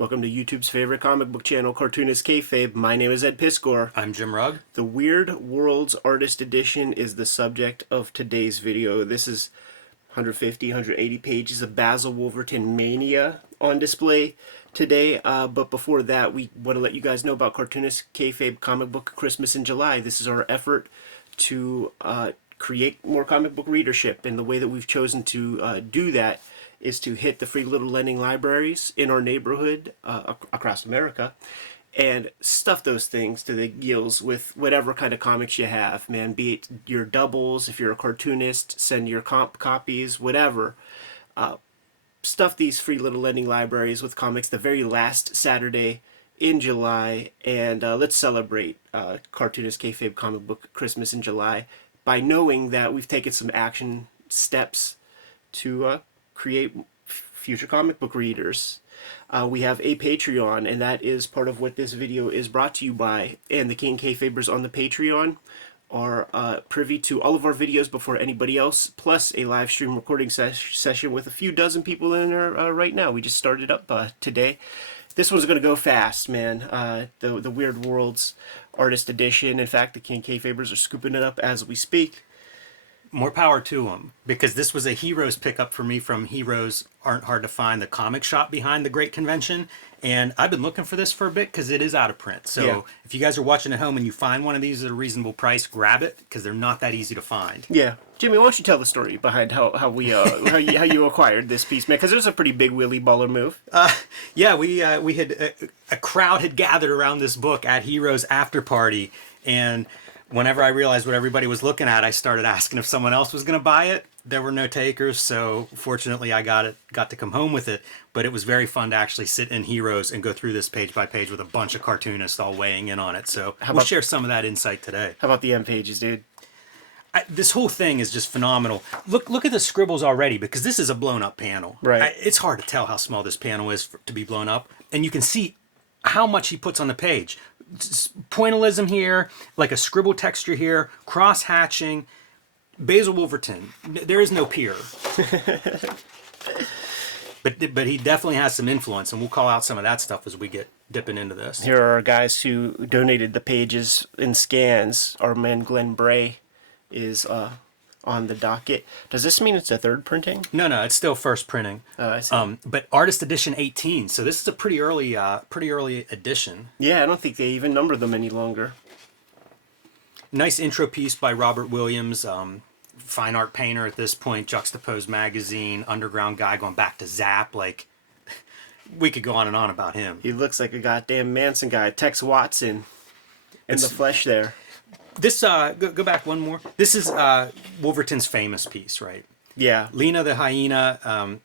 Welcome to YouTube's favorite comic book channel, Cartoonist Kayfabe. My name is Ed Piscor. I'm Jim Rugg. The Weird Worlds Artist Edition is the subject of today's video. This is 150, 180 pages of Basil Wolverton Mania on display today. But before that, we want to let you guys know about Cartoonist Kayfabe Comic Book Christmas in July. This is our effort to create more comic book readership, and the way that we've chosen to do that is to hit the free little lending libraries in our neighborhood across America and stuff those things to the gills with whatever kind of comics you have, man. Be it your doubles, if you're a cartoonist, send your comp copies, whatever. Stuff these free little lending libraries with comics the very last Saturday in July, and let's celebrate Cartoonist Kayfabe Comic Book Christmas in July by knowing that we've taken some action steps to create future comic book readers. We have a Patreon, and that is part of what this video is brought to you by. And the King Kayfabers on the Patreon are privy to all of our videos before anybody else, plus a live stream recording session with a few dozen people in there right now. We just started up today. This one's going to go fast, man. The Weird Worlds Artist Edition. In fact, the King Kayfabers are scooping it up as we speak. More power to them, because this was a Heroes pickup for me from Heroes Aren't Hard to Find, the comic shop behind the Great Convention. And I've been looking for this for a bit because it is out of print. So yeah, if you guys are watching at home and you find one of these at a reasonable price, grab it, because they're not that easy to find. Yeah. Jimmy, why don't you tell the story behind how you acquired this piece, man? Because it was a pretty big Willy Baller move. Yeah, we had a crowd had gathered around this book at Heroes After Party, and whenever I realized what everybody was looking at, I started asking if someone else was going to buy it. There were no takers, so fortunately I got to come home with it. But it was very fun to actually sit in Heroes and go through this page by page with a bunch of cartoonists all weighing in on it. So we'll share some of that insight today. How about the M pages, dude? This whole thing is just phenomenal. Look at the scribbles already, because this is a blown up panel. Right. It's hard to tell how small this panel is to be blown up, and you can see how much he puts on the page. Pointillism here, like a scribble texture here, cross hatching. Basil Wolverton, there is no peer. but he definitely has some influence, and we'll call out some of that stuff as we get dipping into this. Here are our guys who donated the pages in scans. Our man Glenn Bray is on the docket. Does this mean it's a third printing? No, it's still first printing. I see. But Artist Edition 18, so this is a pretty early edition. Yeah, I don't think they even number them any longer. Nice intro piece by Robert Williams, fine art painter at this point, Juxtaposed magazine, underground guy going back to Zap. Like, we could go on and on about him. He looks like a goddamn Manson guy. Tex Watson in the flesh there. This, go back one more. This is Wolverton's famous piece, right? Yeah. Lena the hyena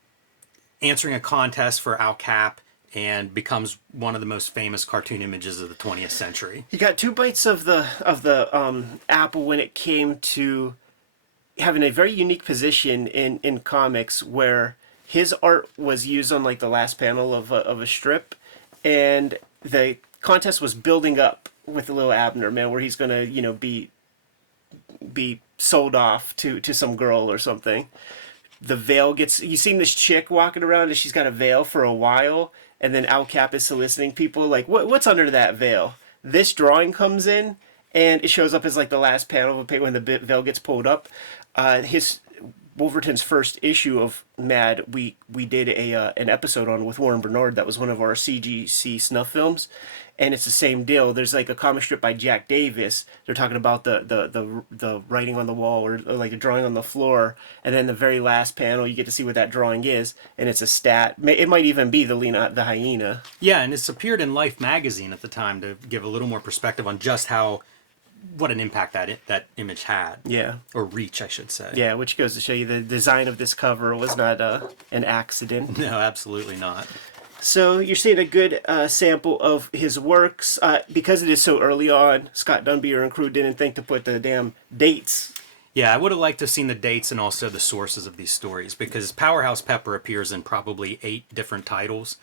answering a contest for Al Cap, and becomes one of the most famous cartoon images of the 20th century. He got two bites of the apple when it came to having a very unique position in comics, where his art was used on like the last panel of a strip, and the contest was building up with a little Abner, man, where he's gonna, you know, be sold off to some girl or something. The veil gets, you seen this chick walking around and she's got a veil for a while, and then Al Cap is soliciting people like, what's under that veil? This drawing comes in, and it shows up as like the last panel of a page when the veil gets pulled up. His Wolverton's first issue of Mad, we did an episode on with Warren Bernard. That was one of our CGC snuff films, and it's the same deal. There's like a comic strip by Jack Davis. They're talking about the writing on the wall, or like a drawing on the floor, and then the very last panel you get to see what that drawing is, and it's a stat. It might even be the Lena the hyena. Yeah, and it's appeared in Life magazine at the time to give a little more perspective on just what an impact that image had. Yeah. Or reach, I should say. Yeah, which goes to show you the design of this cover was not an accident. No, absolutely not. So you're seeing a good sample of his works. Because it is so early on, Scott Dunbier and crew didn't think to put the damn dates. Yeah, I would have liked to have seen the dates and also the sources of these stories, because Powerhouse Pepper appears in probably 8 different titles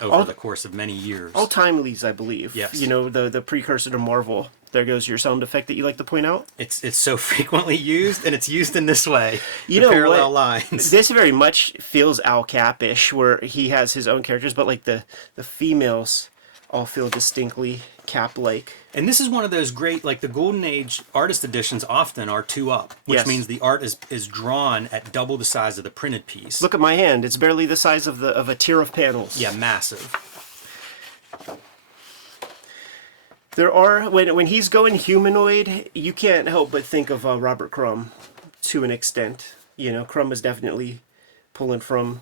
over the course of many years. All timelies, I believe. Yes. You know, the precursor to Marvel. There goes your sound effect that you like to point out. It's so frequently used, and it's used in this way. You the know parallel what? lines. This very much feels Al Cap-ish, where he has his own characters, but like the females all feel distinctly Cap-like. And this is one of those great, like the Golden Age artist editions often are 2-up, which Yes. means the art is drawn at double the size of the printed piece. Look at my hand; it's barely the size of a tier of panels. Yeah, massive. There are when he's going humanoid, you can't help but think of Robert Crumb, to an extent. You know, Crumb is definitely pulling from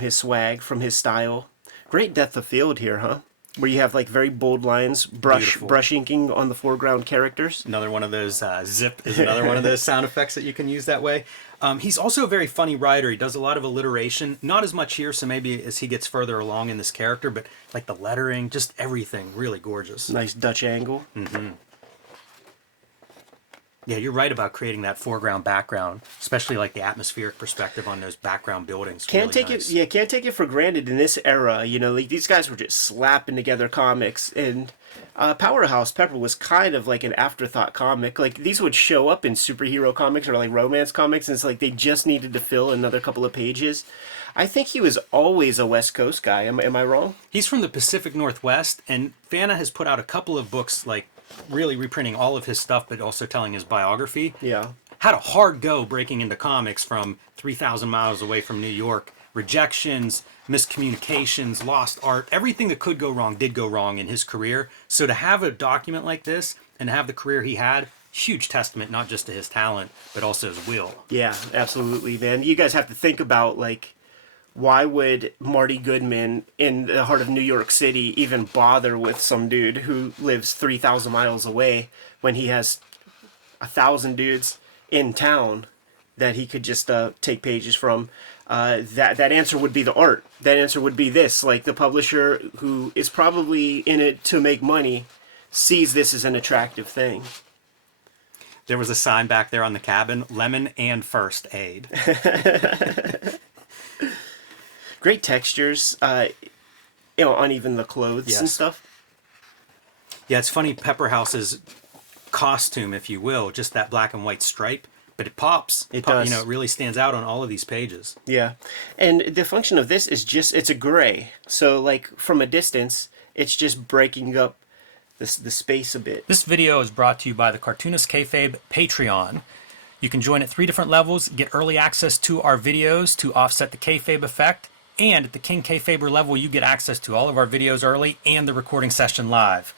his swag, from his style. Great depth of field here, huh? Where you have like very bold lines, brush inking on the foreground characters. Another one of those zip is another one of those sound effects that you can use that way. He's also a very funny writer. He does a lot of alliteration. Not as much here, so maybe as he gets further along in this character, but like the lettering, just everything, really gorgeous. Nice Dutch angle. Mm-hmm. Yeah, you're right about creating that foreground background, especially like the atmospheric perspective on those background buildings. Can't really take nice. it. Yeah, can't take it for granted in this era. You know, like these guys were just slapping together comics, and Powerhouse Pepper was kind of like an afterthought comic. Like these would show up in superhero comics or like romance comics, and it's like they just needed to fill another couple of pages. I think he was always a West Coast guy. Am I wrong? He's from the Pacific Northwest, and Fana has put out a couple of books like really reprinting all of his stuff, but also telling his biography. Yeah. Had a hard go breaking into comics from 3,000 miles away from New York. Rejections, miscommunications, lost art, everything that could go wrong did go wrong in his career. So to have a document like this and have the career he had, huge testament not just to his talent, but also his will. Yeah, absolutely, man. You guys have to think about, like, why would Marty Goodman in the heart of New York City even bother with some dude who lives 3,000 miles away when he has 1,000 dudes in town that he could just take pages from? That answer would be the art. That answer would be this. Like, the publisher, who is probably in it to make money, sees this as an attractive thing. There was a sign back there on the cabin, lemon and first aid. Great textures, on even the clothes and Yes. stuff. Yeah, it's funny, Pepperhouse's costume, if you will, just that black and white stripe, but it pops. It does. You know, it really stands out on all of these pages. Yeah, and the function of this is just, it's a gray. So, like, from a distance, it's just breaking up the space a bit. This video is brought to you by the Cartoonist Kayfabe Patreon. You can join at 3 different levels, get early access to our videos to offset the Kayfabe effect, and at the King Kayfaber level, you get access to all of our videos early and the recording session live.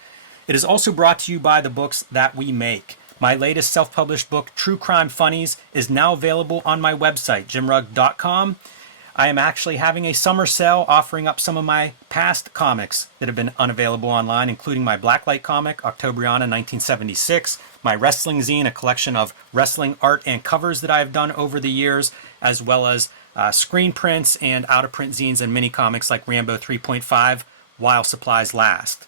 It is also brought to you by the books that we make. My latest self-published book, True Crime Funnies, is now available on my website, jimrugg.com. I am actually having a summer sale offering up some of my past comics that have been unavailable online, including my Blacklight comic, Octobriana 1976, my wrestling zine, a collection of wrestling art and covers that I have done over the years, as well as screen prints and out-of-print zines and mini comics like Rambo 3.5, while supplies last.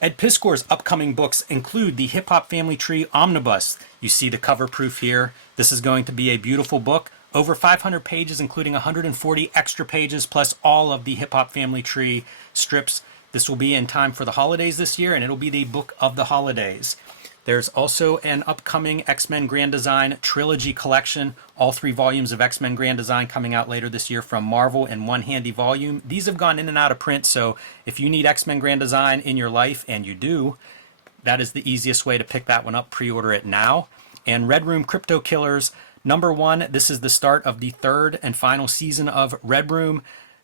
Ed Piskor's upcoming books include the Hip Hop Family Tree Omnibus. You see the cover proof here. This is going to be a beautiful book. Over 500 pages, including 140 extra pages, plus all of the Hip Hop Family Tree strips. This will be in time for the holidays this year, and it'll be the book of the holidays. There's also an upcoming X-Men Grand Design trilogy collection. All 3 volumes of X-Men Grand Design coming out later this year from Marvel in one handy volume. These have gone in and out of print, so if you need X-Men Grand Design in your life, and you do, that is the easiest way to pick that one up. Pre-order it now. And Red Room Crypto Killers #1. This is the start of the 3rd and final season of Red Room.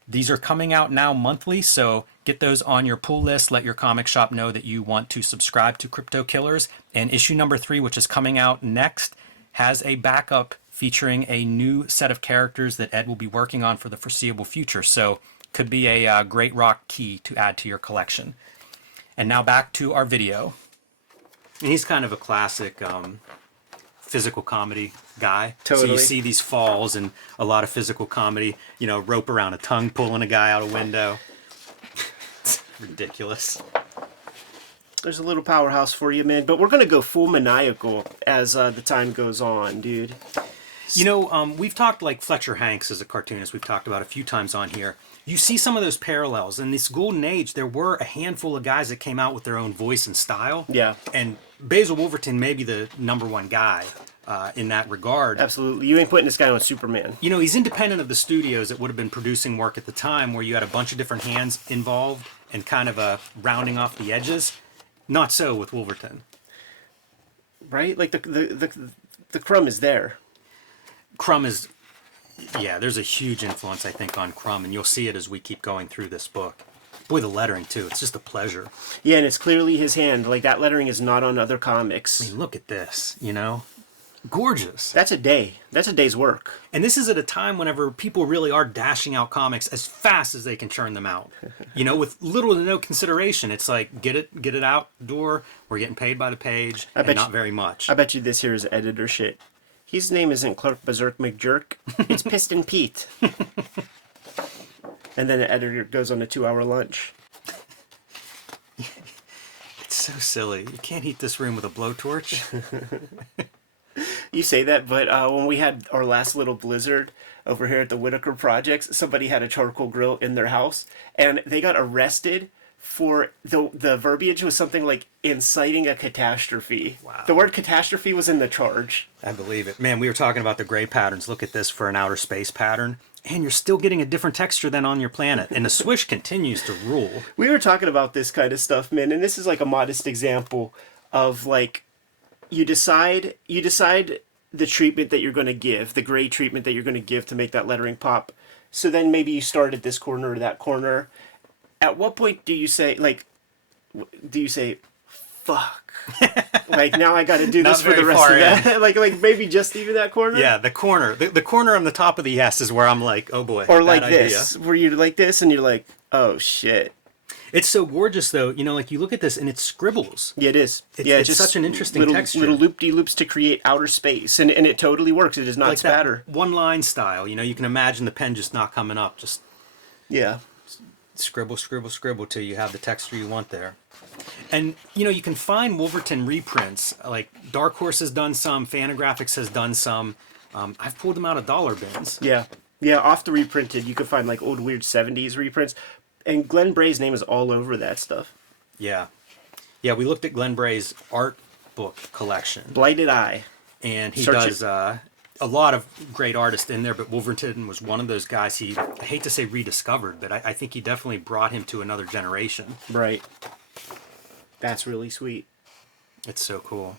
These are coming out now monthly, so get those on your pull list. Let your comic shop know that you want to subscribe to Crypto Killers. And issue #3, which is coming out next, has a backup featuring a new set of characters that Ed will be working on for the foreseeable future. So could be a great rock key to add to your collection. And now back to our video. And he's kind of a classic physical comedy guy. Totally. So you see these falls and a lot of physical comedy, you know, rope around a tongue, pulling a guy out a window. It's ridiculous. There's a little powerhouse for you, man. But we're going to go full maniacal as the time goes on, dude. You know, we've talked like Fletcher Hanks as a cartoonist. We've talked about a few times on here. You see some of those parallels. In this golden age, there were a handful of guys that came out with their own voice and style. Yeah. And Basil Wolverton may be the #1 guy in that regard. Absolutely. You ain't putting this guy on Superman. You know, he's independent of the studios that would have been producing work at the time where you had a bunch of different hands involved and kind of rounding off the edges. Not so with Wolverton. Right? Like the crumb is there. Crumb is, yeah, there's a huge influence, I think, on Crumb, and you'll see it as we keep going through this book. Boy, the lettering, too. It's just a pleasure. Yeah, and it's clearly his hand. Like, that lettering is not on other comics. I mean, look at this, you know? Gorgeous. That's a day. That's a day's work. And this is at a time whenever people really are dashing out comics as fast as they can churn them out. You know, with little to no consideration. It's like, get it out the door, we're getting paid by the page, and not very much. I bet you this here is editor shit. His name isn't Clark Berserk McJerk. It's Piston Pete. And then the editor goes on a 2-hour lunch. It's so silly. You can't heat this room with a blowtorch. You say that, but when we had our last little blizzard over here at the Whitaker Projects, somebody had a charcoal grill in their house, and they got arrested for the verbiage was something like inciting a catastrophe. Wow. The word catastrophe was in the charge. I believe it. Man, we were talking about the gray patterns. Look at this for an outer space pattern. And you're still getting a different texture than on your planet. And the swish continues to rule. We were talking about this kind of stuff, man, and this is like a modest example of like you decide the treatment that you're going to give, the gray treatment that you're going to give to make that lettering pop. So then maybe you start at this corner or that corner. At what point do you say, fuck? Like, now I got to do this for the rest of that? like maybe just even that corner? Yeah, the corner. The corner on the top of the S is where I'm like, oh boy. Or like this, where you're like this and you're like, oh shit. It's so gorgeous, though. You know, like you look at this and it's scribbles. Yeah, it is. It's just such an interesting texture. Little loop-de-loops to create outer space, and it totally works. It does not like spatter. That one-line style. You know, you can imagine the pen just not coming up. Just yeah. Scribble, scribble, scribble till you have the texture you want there. And, you know, you can find Wolverton reprints. Like, Dark Horse has done some. Fantagraphics has done some. I've pulled them out of dollar bins. Yeah. Yeah, off the reprinted, you could find, like, old weird 70s reprints. And Glenn Bray's name is all over that stuff. Yeah. Yeah, we looked at Glenn Bray's art book collection. Blighted Eye. And he does a lot of great artists in there, but Wolverton was one of those guys I hate to say rediscovered, but I think he definitely brought him to another generation. Right. That's really sweet. It's so cool.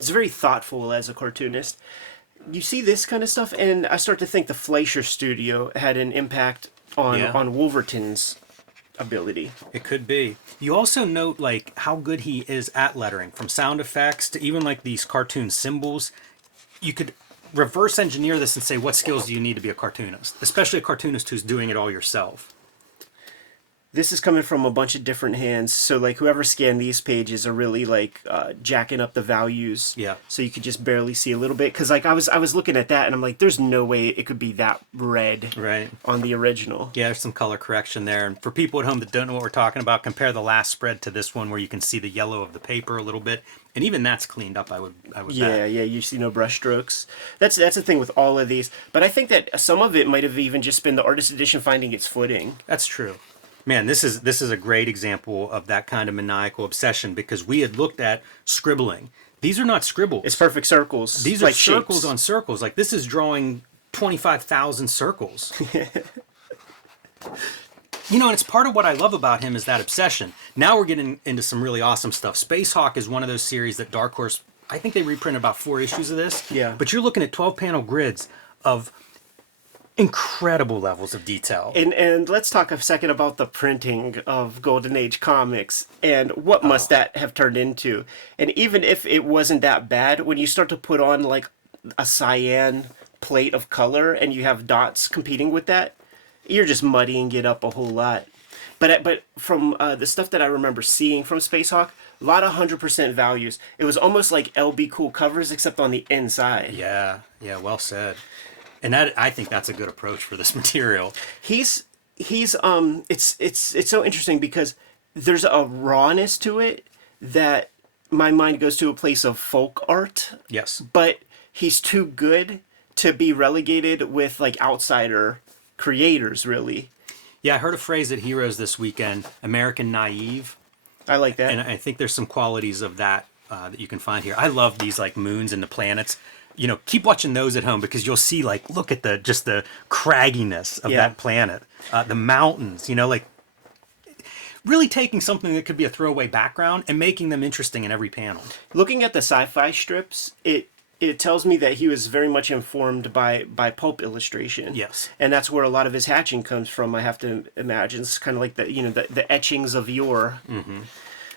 It's very thoughtful as a cartoonist. You see this kind of stuff, and I start to think the Fleischer Studio had an impact on Wolverton's ability. It could be. You also note like how good he is at lettering, from sound effects to even like these cartoon symbols. You could reverse engineer this and say, what skills do you need to be a cartoonist? Especially a cartoonist who's doing it all yourself. This is coming from a bunch of different hands, so like whoever scanned these pages are really like jacking up the values. Yeah. So you could just barely see a little bit, because like I was looking at that and I'm like, there's no way it could be that red on the original. Yeah, there's some color correction there. And for people at home that don't know what we're talking about, compare the last spread to this one where you can see the yellow of the paper a little bit, and even that's cleaned up. I would Yeah, bet. yeah. You see no brush strokes. That's the thing with all of these. But I think that some of it might have even just been the artist edition finding its footing. That's true. Man, this is a great example of that kind of maniacal obsession, because we had looked at scribbling. These are not scribbles. It's perfect circles. These are like circles shapes. on circles. Like, this is drawing 25,000 circles. You know, and it's part of what I love about him is that obsession. Now we're getting into some really awesome stuff. Space Hawk is one of those series that Dark Horse, I think they reprinted about 4 issues of this. Yeah. But you're looking at 12-panel grids of incredible levels of detail. And let's talk a second about the printing of Golden Age comics and what must that have turned into. And even if it wasn't that bad, when you start to put on like a cyan plate of color and you have dots competing with that, you're just muddying it up a whole lot. But from the stuff that I remember seeing from Space Hawk, a lot of 100% values. It was almost like LB Cool covers, except on the inside. Yeah, well said. And I think that's a good approach for this material. It's so interesting because there's a rawness to it that my mind goes to a place of folk art. Yes. But he's too good to be relegated with like outsider creators, really. Yeah, I heard a phrase at Heroes this weekend, American naive. I like that. And I think there's some qualities of that that you can find here. I love these like moons and the planets. Keep watching those at home because you'll see like, look at the cragginess of that planet, the mountains, like really taking something that could be a throwaway background and making them interesting in every panel. Looking at the sci-fi strips, it tells me that he was very much informed by pulp illustration. Yes. And that's where a lot of his hatching comes from, I have to imagine. It's kind of like the etchings of yore. Mm-hmm.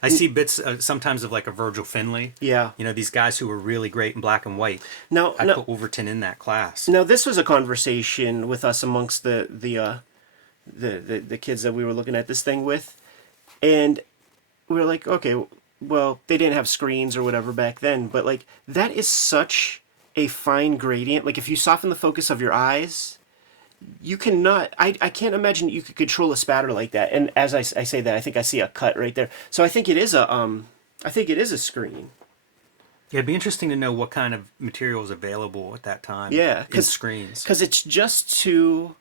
I see bits sometimes of like a Virgil Finlay. Yeah. These guys who were really great in black and white. Now, I put Wolverton in that class. Now, this was a conversation with us amongst the kids that we were looking at this thing with. And we were like, okay, well, they didn't have screens or whatever back then, but like that is such a fine gradient. Like if you soften the focus of your eyes, you cannot. I can't imagine you could control a spatter like that. And as I say that, I think I see a cut right there. So I think it is a screen. Yeah, it'd be interesting to know what kind of material was available at that time. Yeah, in screens. Because it's just too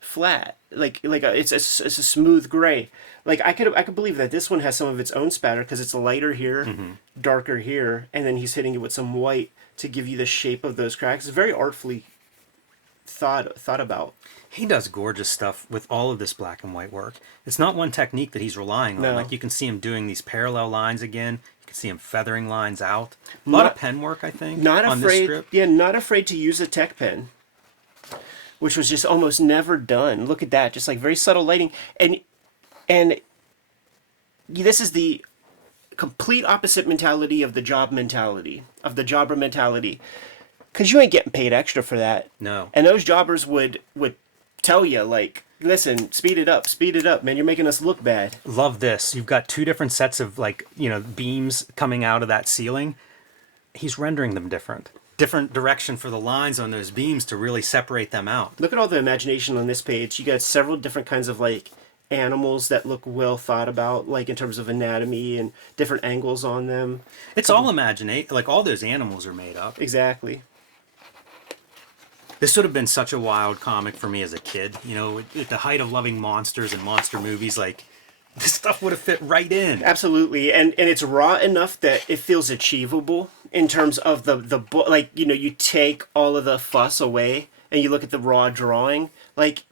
flat. It's a smooth gray. Like I could believe that this one has some of its own spatter because it's lighter here, darker here, and then he's hitting it with some white to give you the shape of those cracks. It's very artfully thought about. He does gorgeous stuff with all of this black and white work. It's not one technique that he's relying on. No. Like you can see him doing these parallel lines again. You can see him feathering lines out. A lot of pen work, I think, on this strip. Yeah, not afraid to use a tech pen, which was just almost never done. Look at that, just like very subtle lighting. And this is the complete opposite mentality of the jobber mentality. Because you ain't getting paid extra for that. No. And those jobbers would tell you, like, listen, speed it up, man. You're making us look bad. Love this. You've got two different sets of, like, beams coming out of that ceiling. He's rendering them different direction for the lines on those beams to really separate them out. Look at all the imagination on this page. You got several different kinds of, like, animals that look well thought about, like in terms of anatomy and different angles on them. It's all imagination. Like, all those animals are made up. Exactly. This would have been such a wild comic for me as a kid. At the height of loving monsters and monster movies, like, this stuff would have fit right in. Absolutely. And it's raw enough that it feels achievable in terms of the book. Like, you take all of the fuss away and you look at the raw drawing. Like,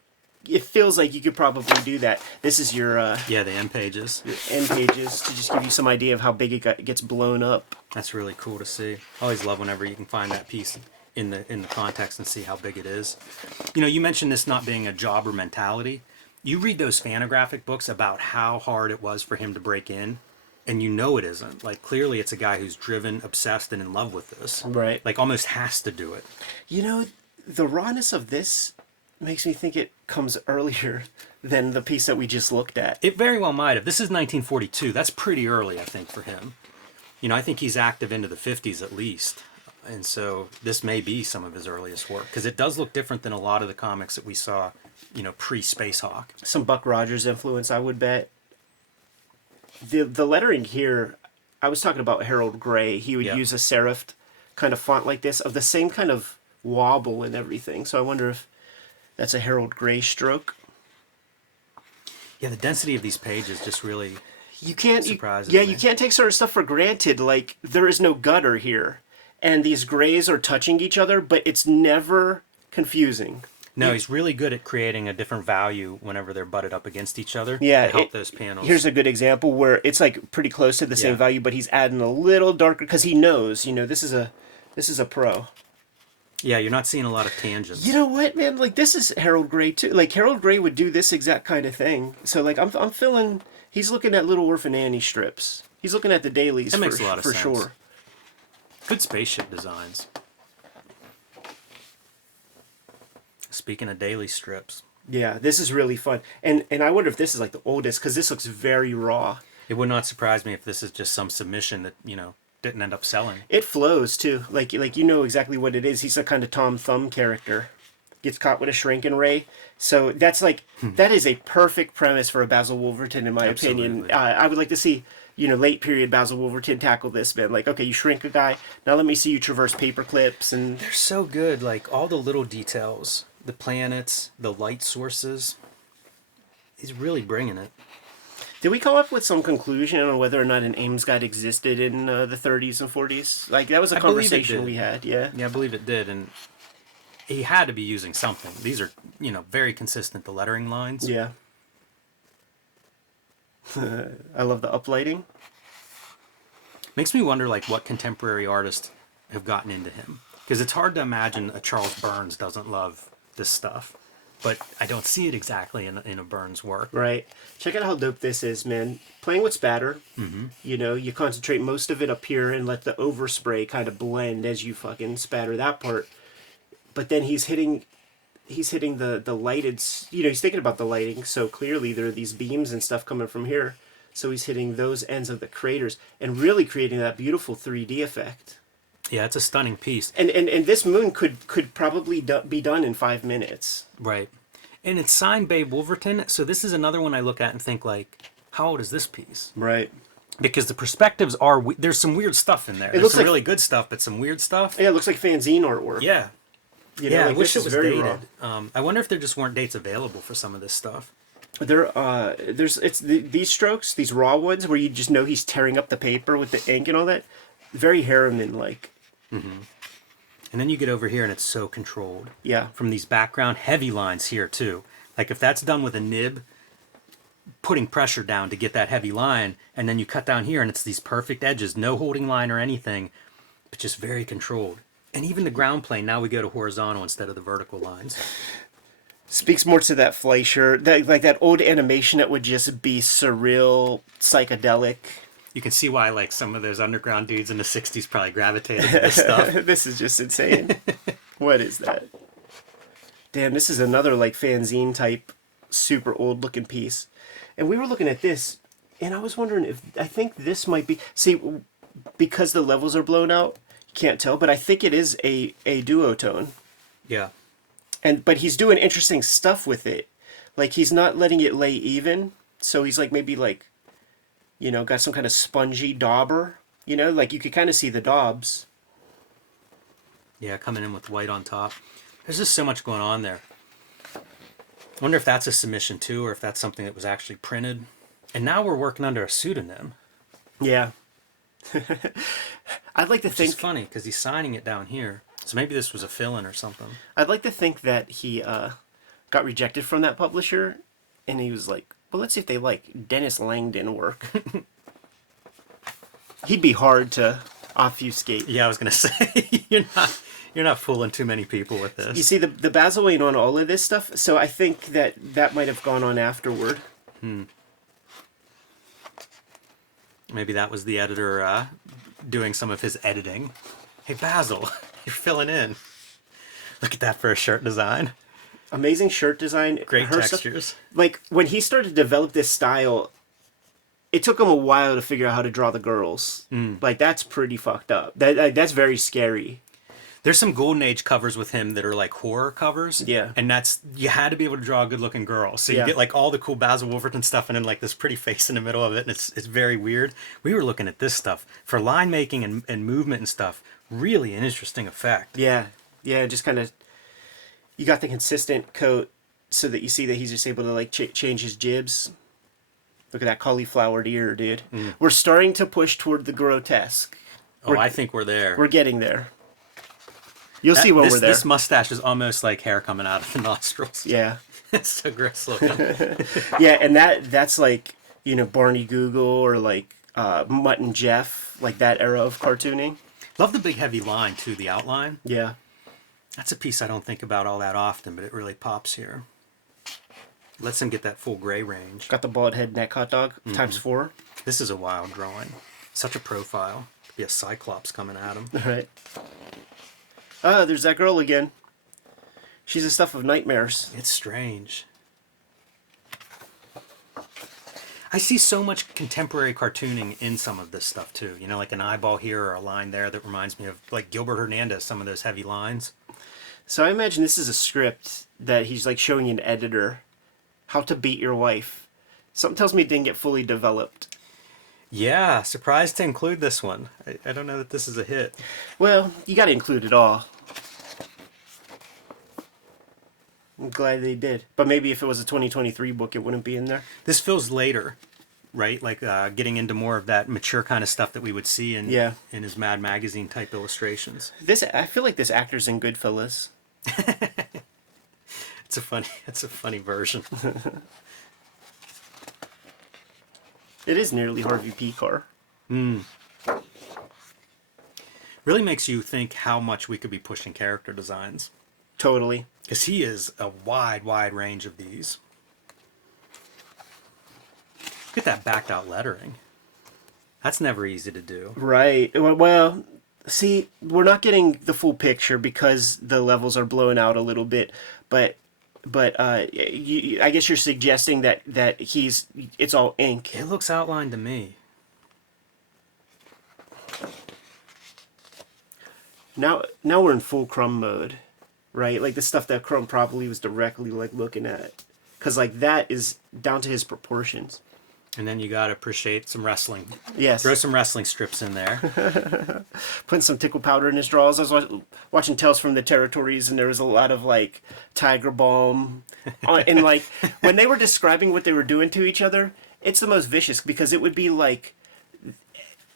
it feels like you could probably do that. This is your... the end pages. End pages to just give you some idea of how big it gets blown up. That's really cool to see. I always love whenever you can find that piece in the context and see how big it is. You mentioned this not being a jobber mentality. You read those Fanographic books about how hard it was for him to break in, and it isn't. Like, clearly it's a guy who's driven, obsessed, and in love with this. Right. Like, almost has to do it. The rawness of this makes me think it comes earlier than the piece that we just looked at. It very well might have. This is 1942. That's pretty early, I think, for him. I think he's active into the 50s at least. And so this may be some of his earliest work, because it does look different than a lot of the comics that we saw, pre-Space Hawk. Some Buck Rogers influence, I would bet. The lettering here, I was talking about Harold Gray. He would use a serifed kind of font like this, of the same kind of wobble and everything. So I wonder if that's a Harold Gray stroke. Yeah, the density of these pages just really surprises me. You can't take sort of stuff for granted. Like, there is no gutter here. And these grays are touching each other, but it's never confusing. No, he's really good at creating a different value whenever they're butted up against each other. Yeah, to help those panels. Here's a good example where it's like pretty close to the same value, but he's adding a little darker because he knows, this is a pro. Yeah, you're not seeing a lot of tangents. You know what, man? Like, this is Harold Gray too. Like, Harold Gray would do this exact kind of thing. So, like, I'm feeling he's looking at Little Orphan Annie strips. He's looking at the dailies. That makes a lot of sense. Sure. Good spaceship designs. Speaking of daily strips. Yeah, this is really fun. And I wonder if this is like the oldest, because this looks very raw. It would not surprise me if this is just some submission that, didn't end up selling. It flows, too. Like exactly what it is. He's a kind of Tom Thumb character. Gets caught with a shrinking ray. So that's like, that is a perfect premise for a Basil Wolverton, in my opinion. I would like to see late period Basil Wolverton tackle this, man. Like, okay, you shrink a guy. Now let me see you traverse paper clips and They're so good. Like all the little details, the planets, the light sources. He's really bringing it. Did we come up with some conclusion on whether or not an Ames guide existed in the 30s and 40s? Like, that was a I believe it conversation did. we had, yeah. Yeah, I believe it did, and he had to be using something. These are, very consistent, the lettering lines. Yeah. I love the uplighting. Makes me wonder, like, what contemporary artists have gotten into him. Because it's hard to imagine a Charles Burns doesn't love this stuff. But I don't see it exactly in a Burns work. Right. Check out how dope this is, man. Playing with spatter. Mm-hmm. You concentrate most of it up here and let the overspray kind of blend as you fucking spatter that part. But then he's hitting the lighted, he's thinking about the lighting so clearly. There are these beams and stuff coming from here. So he's hitting those ends of the craters and really creating that beautiful 3D effect. Yeah, it's a stunning piece. And this moon could probably be done in 5 minutes. Right. And it's signed Babe Wolverton, so this is another one I look at and think, like, how old is this piece? Right. Because the perspectives are, there's some weird stuff in there. There's looks some like, really good stuff, but some weird stuff. Yeah, it looks like fanzine artwork. Yeah. Like, I wish it was dated. raw. I wonder if there just weren't dates available for some of this stuff. These strokes, these raw ones, where you just know he's tearing up the paper with the ink and all that. Very Harriman-like. Mm-hmm. And then you get over here and it's so controlled. Yeah. From these background heavy lines here too. Like if that's done with a nib, putting pressure down to get that heavy line, and then you cut down here and it's these perfect edges, no holding line or anything, but just very controlled. And even the ground plane, now we go to horizontal instead of the vertical lines. Speaks more to that Fleischer, that old animation that would just be surreal, psychedelic. You can see why, like, some of those underground dudes in the 60s probably gravitated to this stuff. This is just insane. What is that? Damn, this is another, like, fanzine type, super old looking piece. And we were looking at this, and I was wondering I think this might be, see, because the levels are blown out, you can't tell, but I think it is a duotone. Yeah. But he's doing interesting stuff with it. Like, he's not letting it lay even, so he's, like, maybe, like, got some kind of spongy dauber. Like you could kind of see the daubs. Yeah, coming in with white on top. There's just so much going on there. I wonder if that's a submission too, or if that's something that was actually printed. And now we're working under a pseudonym. Yeah. I'd like to think... It's funny, because he's signing it down here. So maybe this was a fill-in or something. I'd like to think that he got rejected from that publisher, and he was like, well, let's see if they like Dennis Langdon work. He'd be hard to obfuscate. Yeah, I was gonna say you're not fooling too many people with this. You see, the Basil ain't on all of this stuff, so I think that might have gone on afterward. Maybe that was the editor doing some of his editing. Hey Basil, you're filling in. Look at that for a shirt design. Amazing shirt design. Great textures. Stuff, like, when he started to develop this style, it took him a while to figure out how to draw the girls. Like, that's pretty fucked up. That's very scary. There's some Golden Age covers with him that are like horror covers. Yeah. And you had to be able to draw a good looking girl. So you get like all the cool Basil Wolverton stuff and then like this pretty face in the middle of it. And it's very weird. We were looking at this stuff for line making and movement and stuff. Really an interesting effect. Yeah. Yeah. Just kind of, you got the consistent coat so that you see that he's just able to like change his jibs. Look at that cauliflowered ear, dude. We're starting to push toward the grotesque. I think we're there. We're getting there. You'll see when we're there. This mustache is almost like hair coming out of the nostrils. Yeah. It's so gross looking. Yeah, and that's like, Barney Google or like Mutt and Jeff, like that era of cartooning. Love the big heavy line too, the outline. Yeah. That's a piece I don't think about all that often, but it really pops here. Lets him get that full gray range. Got the bald head neck hot dog, ×4. This is a wild drawing. Such a profile. Could be a cyclops coming at him. All right. There's that girl again. She's the stuff of nightmares. It's strange. I see so much contemporary cartooning in some of this stuff too. Like an eyeball here or a line there that reminds me of like Gilbert Hernandez, some of those heavy lines. So I imagine this is a script that he's like showing an editor how to beat your wife. Something tells me it didn't get fully developed. Yeah, surprised to include this one. I don't know that this is a hit. Well, you got to include it all. I'm glad they did. But maybe if it was a 2023 book, it wouldn't be in there. This feels later, right? Like getting into more of that mature kind of stuff that we would see in Yeah. in his Mad Magazine type illustrations. I feel like this actor's in Goodfellas. It's a funny version. It is nearly Harvey Pekar. Really makes you think how much we could be pushing character designs. Totally. Because he is a wide range of these. Look at that backed out lettering. That's never easy to do. Right. Well, see, we're not getting the full picture because the levels are blown out a little bit, but I guess you're suggesting that it's all ink. It looks outlined to me. Now we're in full Crumb mode, right? Like the stuff that Crumb probably was directly like looking at, because like that is down to his proportions. And then you gotta appreciate some wrestling. Yes. Throw some wrestling strips in there. Putting some tickle powder in his drawers. I was watching Tales from the Territories, and there was a lot of like Tiger Balm, and like when they were describing what they were doing to each other, it's the most vicious because it would be like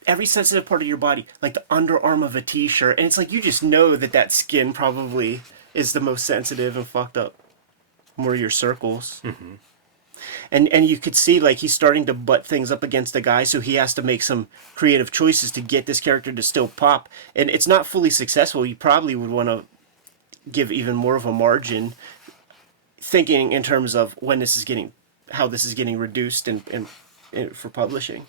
every sensitive part of your body, like the underarm of a t-shirt, and it's like you just know that skin probably is the most sensitive and fucked up. More your circles. Mm-hmm. And you could see like he's starting to butt things up against the guy, so he has to make some creative choices to get this character to still pop. And it's not fully successful. You probably would want to give even more of a margin, thinking in terms of how this is getting reduced and for publishing.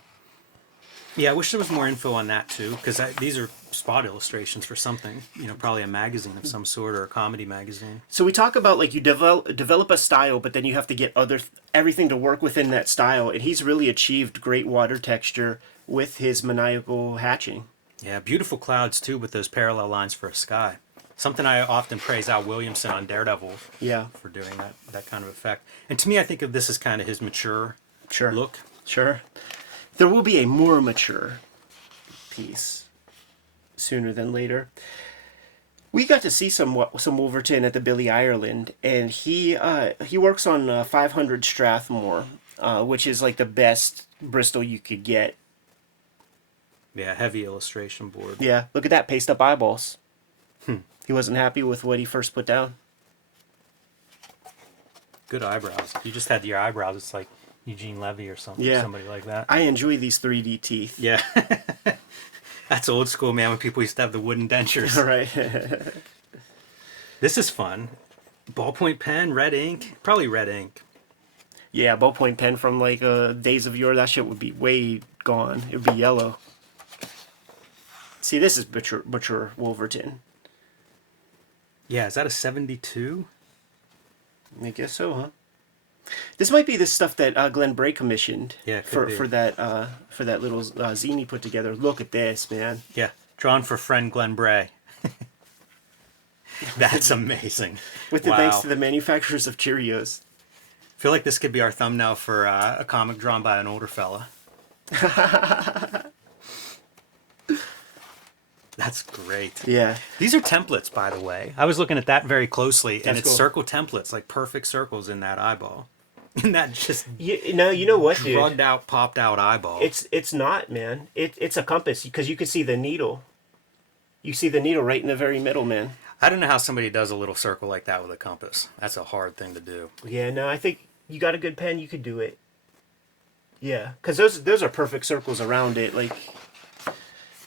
Yeah, I wish there was more info on that too, because these are spot illustrations for something. Probably a magazine of some sort or a comedy magazine. So we talk about like you develop a style, but then you have to get everything to work within that style. And he's really achieved great water texture with his maniacal hatching. Yeah, beautiful clouds too with those parallel lines for a sky. Something I often praise Al Williamson on Daredevil for doing that kind of effect. And to me, I think of this as kind of his mature look. Sure. There will be a more mature piece sooner than later. We got to see some Wolverton at the Billy Ireland, and he works on 500 Strathmore, which is like the best Bristol you could get. Yeah, heavy illustration board. Yeah, look at that, paste up eyeballs. He wasn't happy with what he first put down. Good eyebrows. If you just had your eyebrows, it's like Eugene Levy or something. Yeah. Somebody like that. I enjoy these 3D teeth. Yeah. That's old school, man, when people used to have the wooden dentures. All right. This is fun. Ballpoint pen, red ink. Probably red ink. Yeah, ballpoint pen from like days of yore, that shit would be way gone. It would be yellow. See, this is mature Wolverton. Yeah, is that a 72? I guess so, huh? This might be the stuff that Glenn Bray commissioned. Yeah, for that little zine he put together. Look at this, man. Yeah, drawn for friend Glenn Bray. That's amazing. With the thanks to the manufacturers of Cheerios. I feel like this could be our thumbnail for a comic drawn by an older fella. That's great. Yeah. These are templates, by the way. I was looking at that very closely, and it's cool. circle templates, like perfect circles in that eyeball. And that just You know what, dude? drugged out, popped out eyeball. It's not, man. It's a compass because you can see the needle. You see the needle right in the very middle, man. I don't know how somebody does a little circle like that with a compass. That's a hard thing to do. Yeah, no, I think you got a good pen, you could do it. Yeah, because those are perfect circles around it. Like,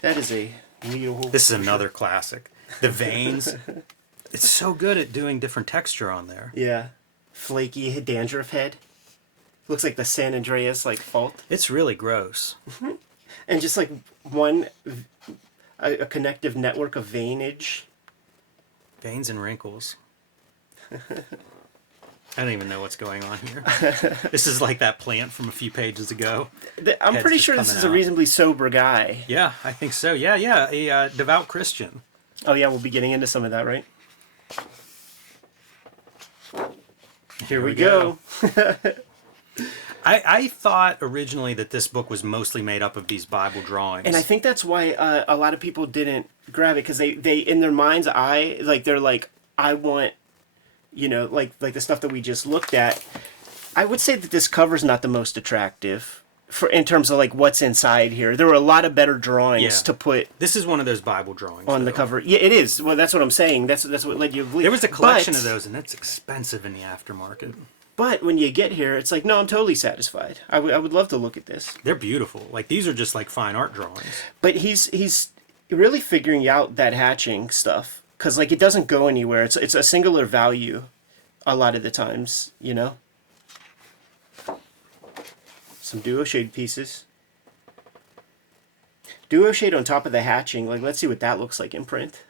that is a needle. This is another classic. The veins. It's so good at doing different texture on there. Yeah. Flaky dandruff head. Looks like the San Andreas like fault. It's really gross. And just like a connective network of veinage. Veins and wrinkles. I don't even know what's going on here. This is like that plant from a few pages ago. I'm Head's pretty just sure this coming is a out. reasonably sober guy. Yeah, I think so. Yeah, a devout Christian. Oh yeah, we'll be getting into some of that, right? Here we go. I thought originally that this book was mostly made up of these Bible drawings. And I think that's why a lot of people didn't grab it, because they in their mind's eye, like they're like, I want, like the stuff that we just looked at. I would say that this cover's not the most attractive in terms of like what's inside here. There were a lot of better drawings to put. This is one of those Bible drawings on the cover. Yeah, it is. Well, that's what I'm saying. That's what led you to believe. There was a collection of those, and that's expensive in the aftermarket. But when you get here, it's like, no, I'm totally satisfied. I would love to look at this. They're beautiful. Like, these are just like fine art drawings. But he's really figuring out that hatching stuff, because like it doesn't go anywhere. It's a singular value a lot of the times, Some duo shade pieces. Duo shade on top of the hatching. Like, let's see what that looks like in print.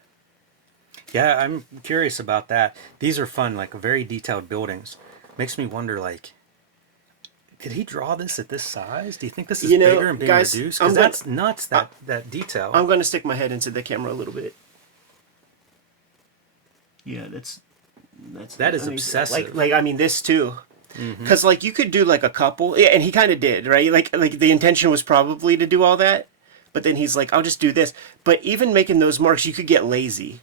Yeah, I'm curious about that. These are fun, like very detailed buildings. Makes me wonder, like, did he draw this at this size? Do you think this is bigger and being guys, reduced? Because that's nuts, that detail. I'm going to stick my head into the camera a little bit. Yeah, that is obsessive. Like I mean, this too. Because like you could do like a couple, and he kind of did, right? Like the intention was probably to do all that, but then he's like, I'll just do this. But even making those marks, you could get lazy,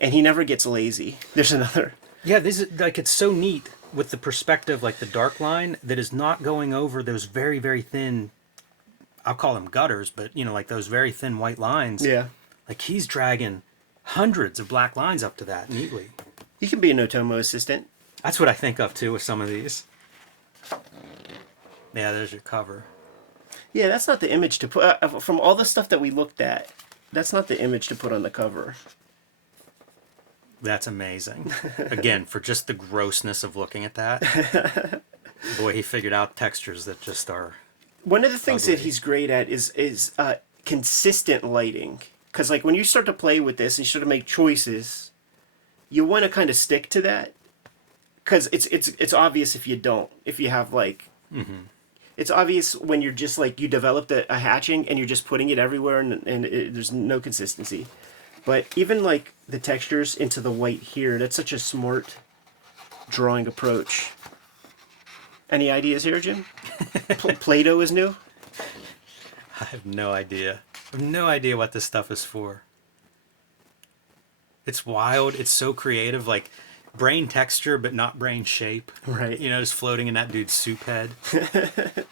and he never gets lazy. There's another. Yeah, this is like, it's so neat with the perspective, like the dark line that is not going over those very, very thin, I'll call them gutters, but like those very thin white lines. Yeah. Like he's dragging hundreds of black lines up to that neatly. He can be an Otomo assistant. That's what I think of too with some of these. Yeah, there's your cover. Yeah, that's not the image to put, from all the stuff that we looked at, that's not the image to put on the cover. That's amazing. Again, for just the grossness of looking at that. Boy, he figured out textures that just are one of the things ugly. that he's great at is consistent lighting. Because like when you start to play with this and you start to make choices, you want to kind of stick to that. Because it's obvious if you don't. If you have like... It's obvious when you're just like, you developed a hatching and you're just putting it everywhere and there's no consistency. But even like the textures into the white here, that's such a smart drawing approach. Any ideas here, Jim? Play-Doh is new? I have no idea. I have no idea what this stuff is for. It's wild. It's so creative. Like brain texture, but not brain shape. Right. Just floating in that dude's soup head. The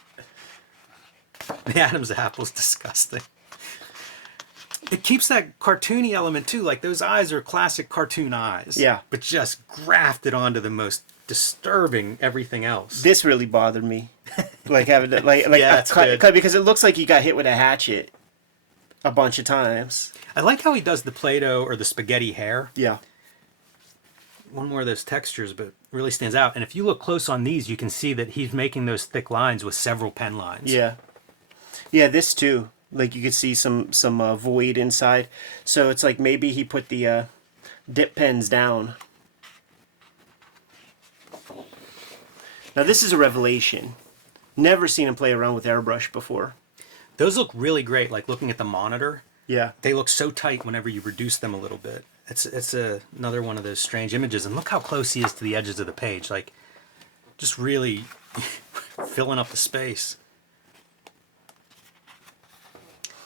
Adam's apple's disgusting. It keeps that cartoony element too. Like those eyes are classic cartoon eyes. Yeah. But just grafted onto the most disturbing everything else. This really bothered me. Like having to, like Yeah, it's good. because it looks like he got hit with a hatchet a bunch of times. I like how he does the Play-Doh or the spaghetti hair. Yeah. One more of those textures, but really stands out. And if you look close on these, you can see that he's making those thick lines with several pen lines. Yeah. Yeah, this too. Like you could see some void inside. So it's like maybe he put the dip pens down. Now this is a revelation. Never seen him play around with airbrush before. Those look really great, like looking at the monitor. Yeah. They look so tight whenever you reduce them a little bit. It's another one of those strange images. And look how close he is to the edges of the page. Like, just really filling up the space.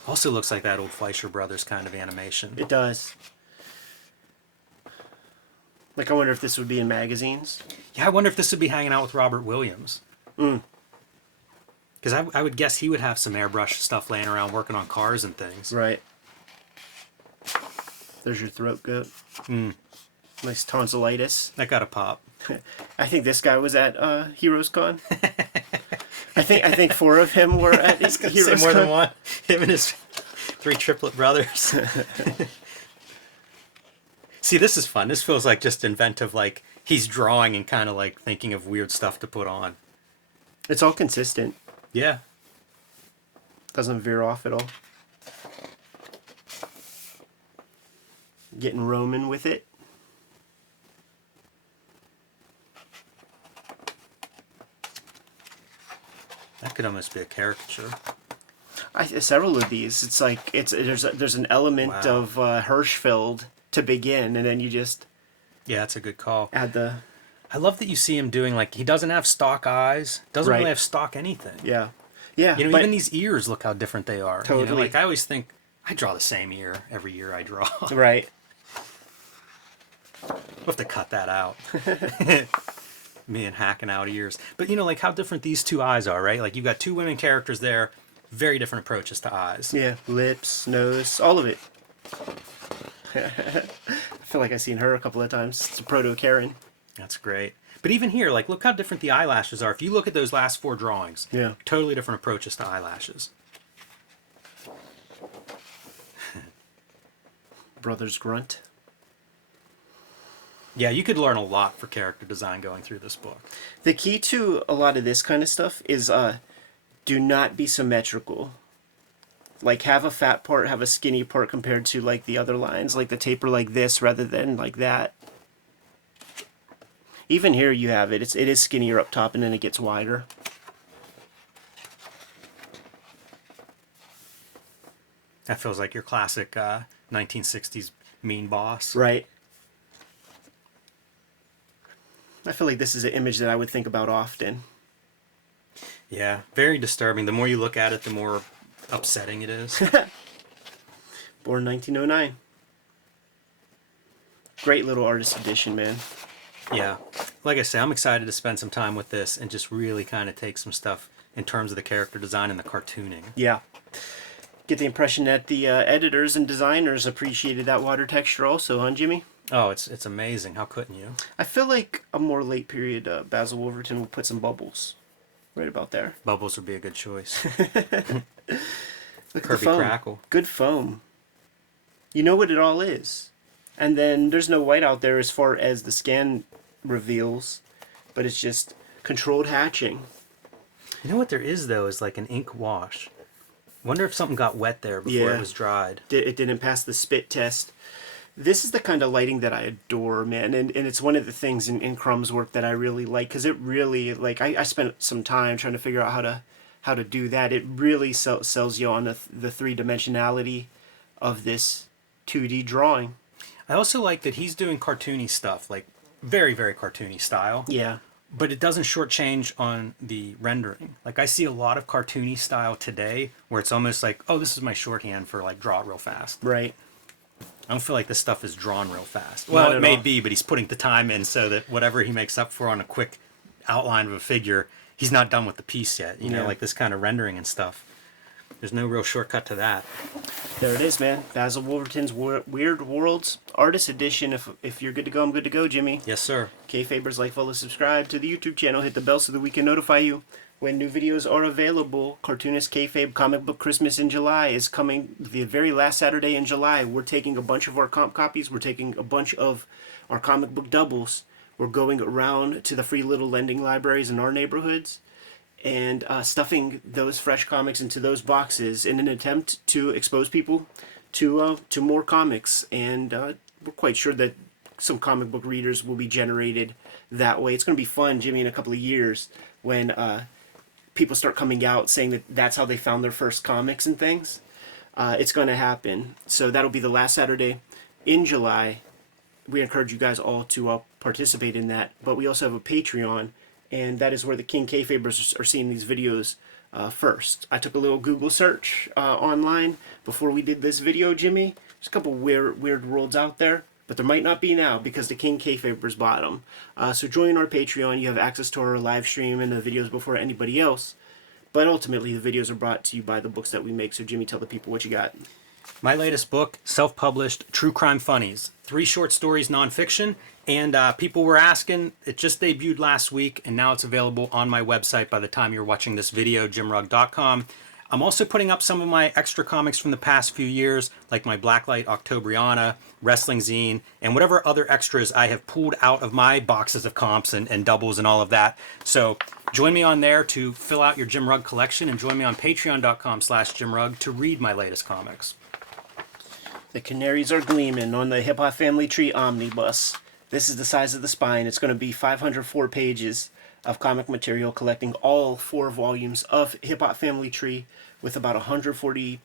Also looks like that old Fleischer Brothers kind of animation. It does. Like, I wonder if this would be in magazines. Yeah, I wonder if this would be hanging out with Robert Williams. Because I would guess he would have some airbrush stuff laying around working on cars and things. Right. There's your throat goat. Nice tonsillitis. That got a pop. I think this guy was at Heroes Con. I think 4 of him were at Heroes more Con. than one. Him and his 3 triplet brothers. See, this is fun. This feels like just inventive, like he's drawing and kind of like thinking of weird stuff to put on. It's all consistent. Yeah. Doesn't veer off at all. Getting Roman with it. That could almost be a caricature. Several of these, it's like there's an element Wow. of Hirschfeld to begin, and then you just Yeah, that's a good call. add the. I love that you see him doing, like, he doesn't have stock eyes, doesn't Right. really have stock anything. Yeah. Yeah. You know, but even these ears, look how different they are. You know, Totally. like, I always think, I draw the same ear every year I draw. Right. We'll have to cut that out. Me and hacking out ears. But, you know, like, how different these two eyes are, right? Like, you've got two women characters there, very different approaches to eyes. Yeah. Lips, nose, all of it. I feel like I've seen her a couple of times. It's a proto Karen. That's great. But even here, like, look how different the eyelashes are. If you look at those last 4 drawings, Yeah. totally different approaches to eyelashes. Brothers Grunt. Yeah, you could learn a lot for character design going through this book. The key to a lot of this kind of stuff is do not be symmetrical. Like, have a fat part, have a skinny part compared to, like, the other lines. Like, the taper like this rather than like that. Even here you have it. It is skinnier up top and then it gets wider. That feels like your classic 1960s mean boss. Right. I feel like this is an image that I would think about often. Yeah, very disturbing. The more you look at it, the more upsetting it is. Born 1909. Great little artist edition, man. Yeah. Like I say, I'm excited to spend some time with this and just really kind of take some stuff in terms of the character design and the cartooning. Yeah. Get the impression that the editors and designers appreciated that water texture also, huh, Jimmy? Oh, it's amazing. How couldn't you? I feel like a more late period Basil Wolverton would put some bubbles right about there. Bubbles would be a good choice. Look at the Kirby foam. Crackle. Good foam. You know what it all is. And then there's no white out there as far as the scan reveals, but it's just controlled hatching. You know what there is, though, is like an ink wash. Wonder if something got wet there before Yeah. it was dried. It didn't pass the spit test. This is the kind of lighting that I adore, man, and it's one of the things in Crumb's work that I really like, because it really, like, I spent some time trying to figure out how to do that. It really sells you on the three-dimensionality of this 2D drawing. I also like that he's doing cartoony stuff, like very, very cartoony style. Yeah. But it doesn't shortchange on the rendering. Like, I see a lot of cartoony style today where it's almost like, oh, this is my shorthand for, like, draw it real fast. Right. I don't feel like this stuff is drawn real fast. Not Well, it at may all. be, but he's putting the time in so that whatever he makes up for on a quick outline of a figure, he's not done with the piece yet. You know, Yeah. like this kind of rendering and stuff. There's no real shortcut to that. There it is, man. Basil Wolverton's Weird Worlds Artist Edition. If you're good to go, I'm good to go, Jimmy. Yes, sir. Kayfabers, like, follow, subscribe to the YouTube channel. Hit the bell so that we can notify you when new videos are available. Cartoonist Kayfabe Comic Book Christmas in July is coming the very last Saturday in July. We're taking a bunch of our comp copies. We're taking a bunch of our comic book doubles. We're going around to the free little lending libraries in our neighborhoods and stuffing those fresh comics into those boxes in an attempt to expose people to more comics. And we're quite sure that some comic book readers will be generated that way. It's going to be fun, Jimmy, in a couple of years when people start coming out saying that that's how they found their first comics and things. It's going to happen. So that'll be the last Saturday in July. We encourage you guys all to participate in that. But we also have a Patreon, and that is where the King Kayfabers are seeing these videos first. I took a little Google search online before we did this video, Jimmy. There's a couple weird worlds out there, but there might not be now because the King Kayfabers bought them. So join our Patreon. You have access to our live stream and the videos before anybody else. But ultimately, the videos are brought to you by the books that we make. So Jimmy, tell the people what you got. My latest book, self-published, True Crime Funnies. 3 short stories, nonfiction. And people were asking, it just debuted last week, and now it's available on my website by the time you're watching this video, jimrugg.com. I'm also putting up some of my extra comics from the past few years, like my Blacklight Octobriana, Wrestling Zine, and whatever other extras I have pulled out of my boxes of comps and doubles and all of that. So join me on there to fill out your Jim Rugg collection, and join me on patreon.com/jimrugg to read my latest comics. The canaries are gleaming on the Hip Hop Family Tree Omnibus. This is the size of the spine. It's going to be 504 pages of comic material collecting all 4 volumes of Hip Hop Family Tree with about 140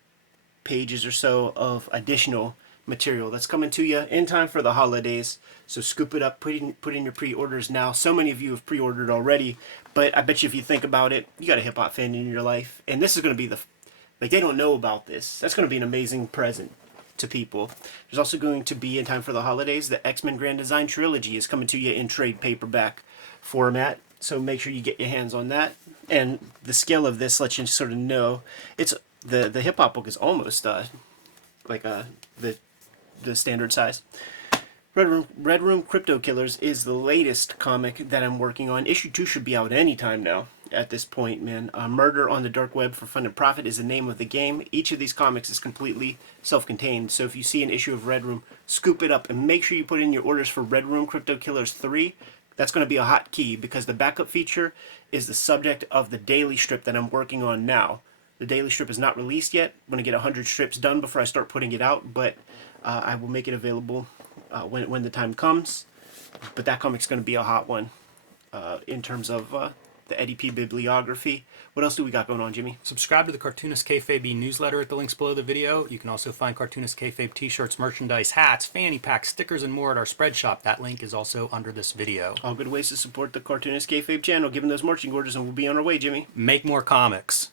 pages or so of additional material that's coming to you in time for the holidays. So scoop it up, put in your pre-orders now. So many of you have pre-ordered already, but I bet you if you think about it, you got a hip hop fan in your life, and this is going to be like they don't know about this. That's going to be an amazing present to people. There's also going to be in time for the holidays. The X-Men Grand Design Trilogy is coming to you in trade paperback format. So make sure you get your hands on that. And the scale of this lets you sort of know it's the hip hop book is almost like the standard size. Red Room Crypto Killers is the latest comic that I'm working on. Issue 2 should be out anytime now at this point, man. Murder on the Dark Web for Fun and Profit is the name of the game. Each of these comics is completely self-contained, so if you see an issue of Red Room, scoop it up and make sure you put in your orders for Red Room Crypto Killers 3. That's going to be a hot key because the backup feature is the subject of the daily strip that I'm working on now. The daily strip is not released yet. I'm going to get 100 strips done before I start putting it out, but I will make it available when the time comes. But that comic's going to be a hot one in terms of the Eddie P bibliography. What else do we got going on, Jimmy? Subscribe to the Cartoonist Kayfabe newsletter at the links below the video. You can also find Cartoonist Kayfabe t-shirts, merchandise, hats, fanny packs, stickers, and more at our spread shop. That link is also under this video. All good ways to support the Cartoonist Kayfabe channel. Give them those marching orders and we'll be on our way, Jimmy. Make more comics.